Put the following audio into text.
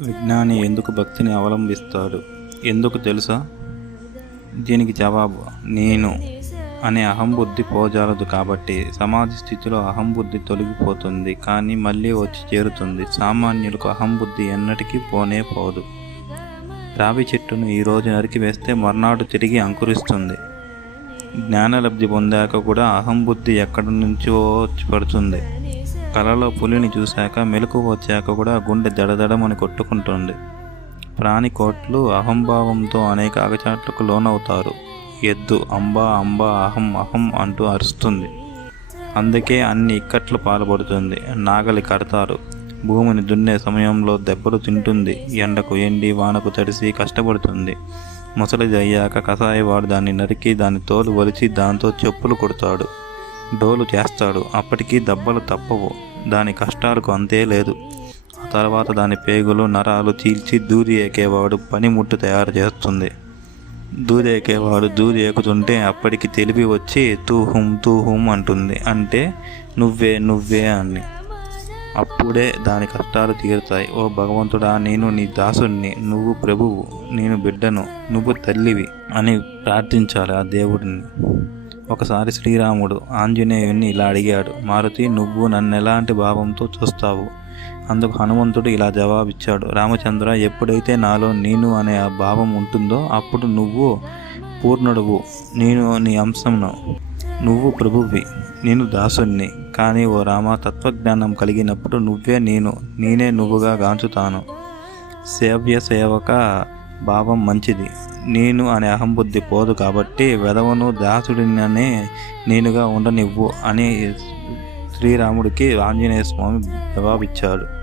విజ్ఞాని ఎందుకు భక్తిని అవలంబిస్తాడు? ఎందుకు తెలుసా? దీనికి జవాబు నేను అనే అహంబుద్ధి పోజాలదు కాబట్టి సమాధి స్థితిలో అహంబుద్ధి తొలగిపోతుంది కానీ మళ్ళీ వచ్చి చేరుతుంది. సామాన్యులకు అహంబుద్ధి ఎన్నటికీ పోనే పోదు. రావి చెట్టును ఈరోజు నరికి వేస్తే మర్నాడు తిరిగి అంకురిస్తుంది. జ్ఞానలబ్ధి పొందాక కూడా అహంబుద్ధి ఎక్కడి నుంచో పడుతుంది. కలలో పులిని చూశాక మెలకు వచ్చాక కూడా గుండె దడదడమని కొట్టుకుంటుంది. ప్రాణి కోట్లు అహంభావంతో అనేక అగచాట్లకు లోనవుతారు. ఎద్దు అంబా అంబా అహం అహం అంటూ అరుస్తుంది. అందుకే అన్ని ఇక్కట్లు పాల్పడుతుంది. నాగలి కడతారు. భూమిని దున్నే సమయంలో దెబ్బలు తింటుంది. ఎండకు ఎండి వానకు తడిసి కష్టపడుతుంది. ముసలిది అయ్యాక కషాయవాడు దాన్ని నరికి దాని తోలు వలిచి దాంతో చెప్పులు కొడతాడు. డోలు చేస్తాడు. అప్పటికీ దెబ్బలు తప్పవు. దాని కష్టాలకు అంతే లేదు. ఆ తర్వాత దాని పేగులు నరాలు చీల్చి దూరి ఏకేవాడు పనిముట్టు తయారు చేస్తుంది. దూది ఏకేవాడు దూది ఏకుతుంటే అప్పటికి తెలివి వచ్చి తూహుం తూహుం అంటుంది. అంటే నువ్వే నువ్వే అని. అప్పుడే దాని కష్టాలు తీరుతాయి. ఓ భగవంతుడా నేను నీ దాసుణ్ణి. నువ్వు ప్రభువు. నేను బిడ్డను. నువ్వు తల్లివి అని ప్రార్థించాలి ఆ దేవుడిని. ఒకసారి శ్రీరాముడు ఆంజనేయుని ఇలా అడిగాడు మారుతి నువ్వు నన్ను ఎలాంటి భావంతో చూస్తావు? అందుకు హనుమంతుడు ఇలా జవాబిచ్చాడు రామచంద్ర ఎప్పుడైతే నాలో నేను అనే ఆ భావం ఉంటుందో అప్పుడు నువ్వు పూర్ణుడువు నేను నీ అంశంను. నువ్వు ప్రభువి నేను దాసుణ్ణి. కానీ ఓ రామ తత్వజ్ఞానం కలిగినప్పుడు నువ్వే నేను నేనే నువ్వుగా గాంచుతాను. సేవ్య సేవక భావం మంచిది. నేను అనే అహంబుద్ధి పోదు కాబట్టి వెదవను దాసుడిననే నేనుగా ఉండనివ్వు అని శ్రీరాముడికి ఆంజనేయ స్వామి జవాబిచ్చాడు.